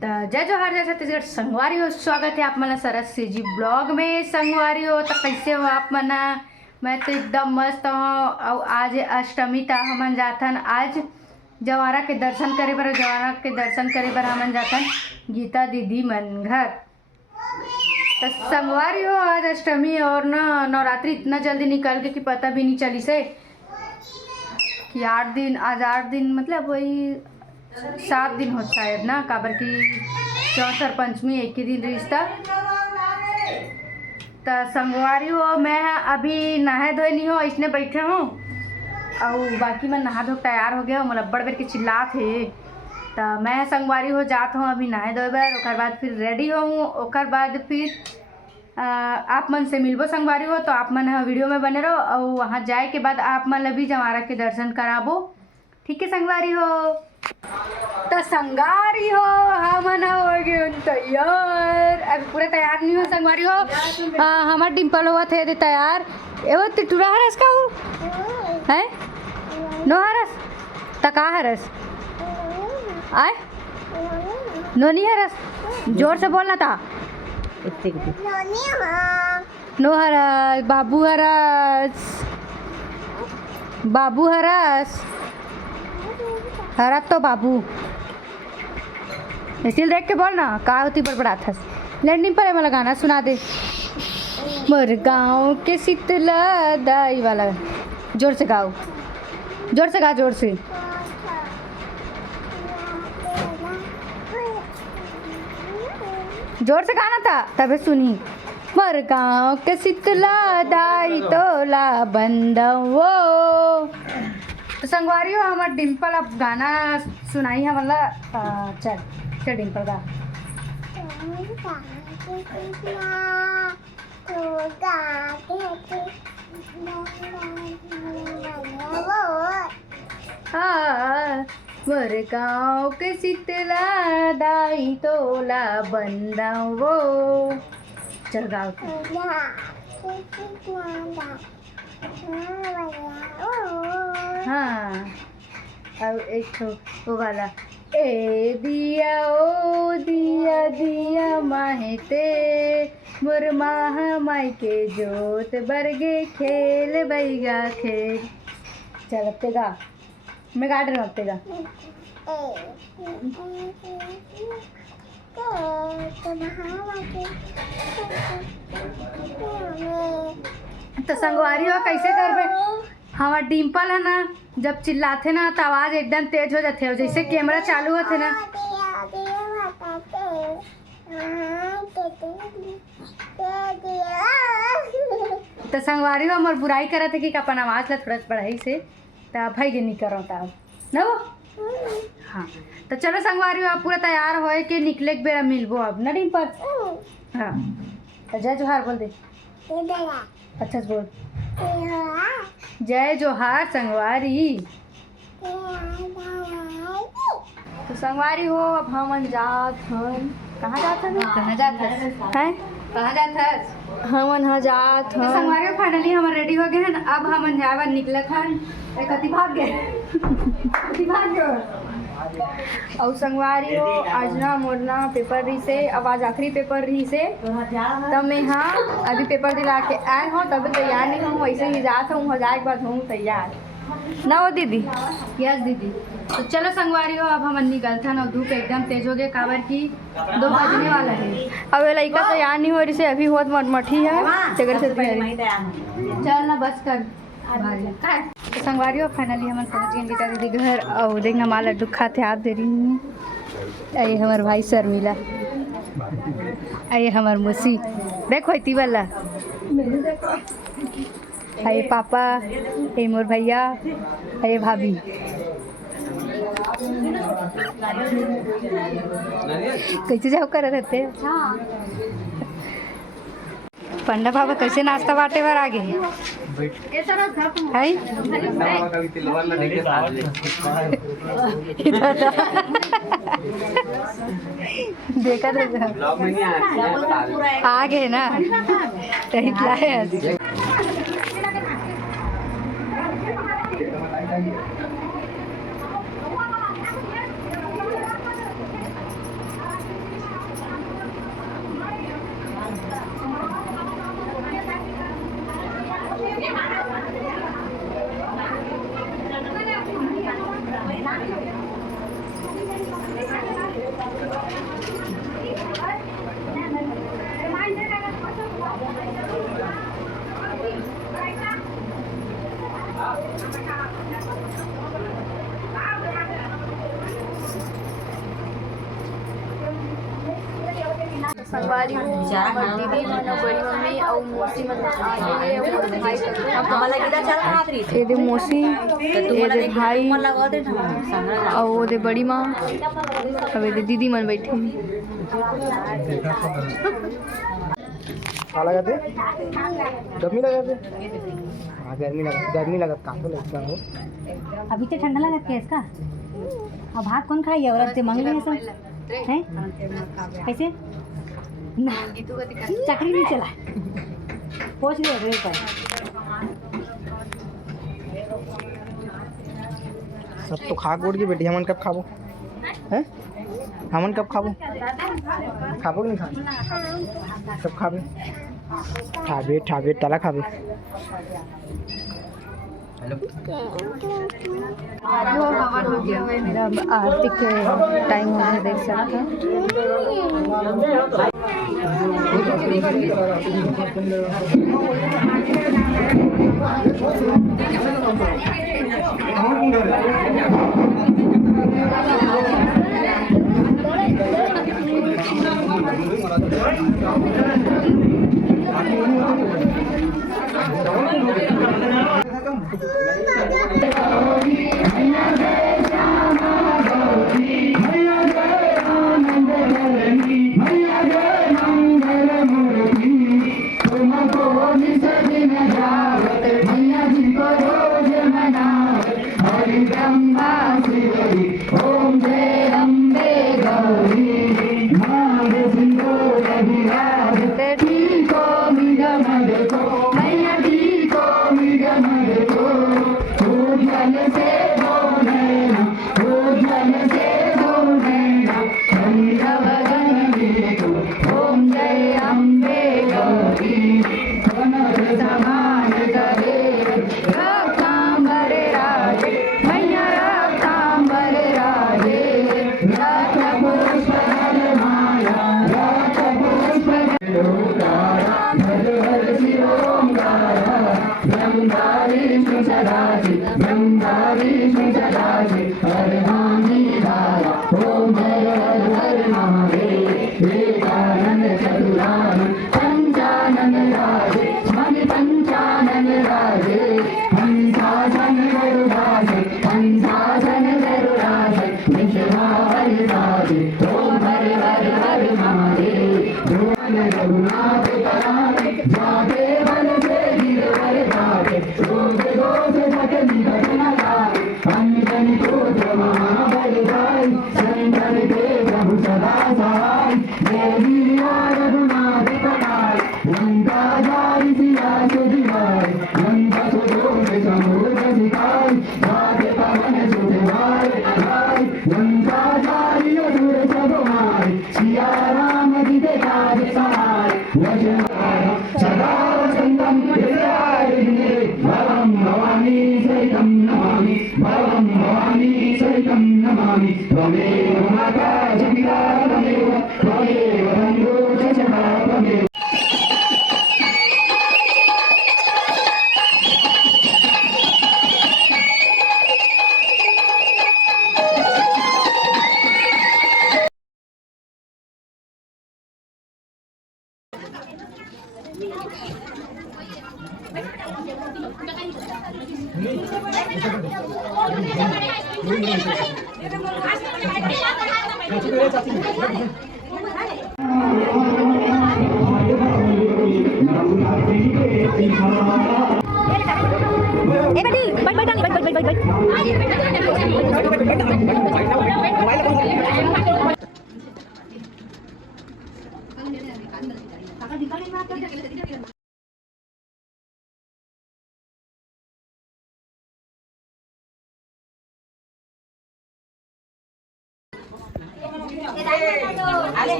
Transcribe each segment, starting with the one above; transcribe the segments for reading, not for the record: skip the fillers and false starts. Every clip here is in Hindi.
जय जोहार जय छत्तीसगढ़ संगवारी हो। स्वागत है आप मना सरस से जी ब्लॉग में। संगवारी हो तो कैसे हो आप मना? मैं तो एकदम मस्त हूँ। और आज अष्टमी था, हमन जाथन आज जवारा के दर्शन करे बर। जवारा के दर्शन करे बर हमन जाथन गीता दीदी मन घर। तो संगवारी हो आज अष्टमी और ना नवरात्रि इतना जल्दी निकल गए कि पता भी नहीं चली से कि 8 दिन। आज 8 दिन मतलब वही 7 दिन हो शायद ना, काबर की चौथ और पंचमी एक ही दिन रिश्ता। तो संगवारी हो मैं अभी नहाए धोए नहीं हो, इसने बैठे हूँ और बाकी मैं नहा धो तैयार हो गया हूँ। मतलब बड़ बेर के चिल्लात है तो मैं संगवारी हो जात हूँ अभी नहाए धोए बर। ओकर बाद फिर रेडी हूँ। ओकर बाद फिर आप मन से मिलबो संगवारी हो। तो आप मन वीडियो में बने रहो और वहाँ जाए के बाद आप मन अभी जवारा के दर्शन कराबो। ठीक है संगवारी हो? तो संगवारी हो हमन हो गए तैयार। अभी पूरा तैयार नहीं हो संगवारी हो। हमार डिम्पल हुआ थे तैयार। एवो टिटूरा हरस का हो है नो हरस त का हरस आए नोनी हरस। जोर से बोलना था। नो हरस बाबू हरस बाबू हरस हरा तो बाबू इसील देख के बोल ना का होती बड़बड़ात हस। लैंडिंग पर वाला गाना सुना दे। मोर गाँव के शीतला दाई वाला जोर से गाओ, जोर से गा, जोर से। जोर से गाना था तबे सुनी। मोर गाँव के शीतला दाई तोला बंदवो। तो संगवारी हो हमार डिम्पल अब गाना सुनाई है मतलब। चल चल डिम्पल गा। मोर गाँव के शीतला दाई तोला बंदवो। चल गाओ। हाँ अब एक तो वो वाला ए दिया ओ दिया दिया माहते मोर माह माई के जोत बरगे खेल बैगा खेल। चल अब ते गा, मैं गा रही हूँ अब ते गा। तो संगवारी हो कैसे करबे? हमार डिम्पल है ना जब चिल्लाते ना तो आवाज़ एकदम तेज हो जाते हो, जैसे कैमरा चालू होते ना। तो संगवारी हो हमार बुराई करे थे कि अपन आवाज़ ला थोड़ा बढ़ाई से तो भाई नहीं करो तब ना वो। हाँ तो चलो संगवारी हो आप पूरा तैयार होए के निकले के बेरा मिलबो अब ना डिम्पल। हाँ तो जय जोहार बोल दे। अच्छा बोल जय जोहार संगवारी। तो संगवारी हो अब हम जात हन। कहाँ जात हन? कहाँ जात हैं? कहाँ जात हस? हमन ह जात हन। तो संगवारी हो फाइनली हम रेडी हो गए हैं। अब हम जाए निकलत हन। कति भाग गए कति भाग गए। और संगवारी हो आज ना मोरना पेपर रही से, अब आज आखिरी पेपर रही से तब मैं हाँ अभी पेपर दिला के आए हो तब तैयार नहीं हूँ। वैसे ही जाता हूँ, हो जाए के बाद हूँ तैयार ना हो दीदी। यस दीदी। तो चलो संगवारी हो अब हम निकलते हैं। और धूप एकदम तेज हो गया काबर की 2 बजने वाला है। अब ये लड़का तैयार नहीं हो रही से अभी बहुत मटमठी है तेगर से तैयारी। चल ना बस कर तो संगवारी हो फाइनली हम पहुँच गए गीता दीदी घर। और देखना माँ लड्डू खाते हाथ दे रही हूँ। ये हमारे भाई शर्मिला, ये हमारे मुसी देखो इतनी वाला, ये पापा, ये मोर भैया, ये भाभी। कैसे जाओ कर रहते पंडा बाबा कैसे नाश्ता बांटे बार आगे है? देखा आगे ना संगवारी हो दीदी मन बड़ी मम्मी और मौसी मन आगे और भाई ये दे मौसी ये दे भाई और वो दे बड़ी माँ अब ये दे दीदी मन बैठे लगाते गर्मी लगाते हाँ गर्मी लगा काम तो लगता हो अभी तो ठंडा लगा क्या इसका अब भात कौन खाई है औरत से मांग रही है सब हैं कैसे ना चकरी नहीं चला पहुँच गए रेल पर सब तो खा गोड़ के बेटी हमन कब खाबो हैं हमन कब खाबो खाबो कि नहीं खाबो सब खाबे ठाबे तला खाबे मेरा आरती के टाइम हो गया देख सकते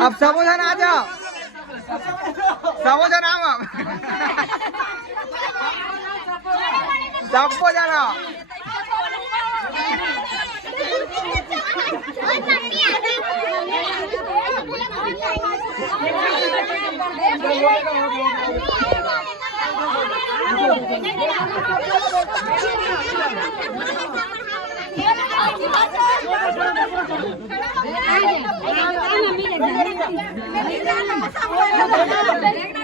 अब सब आ जाओ। सबो जना सबको जाना मम्मी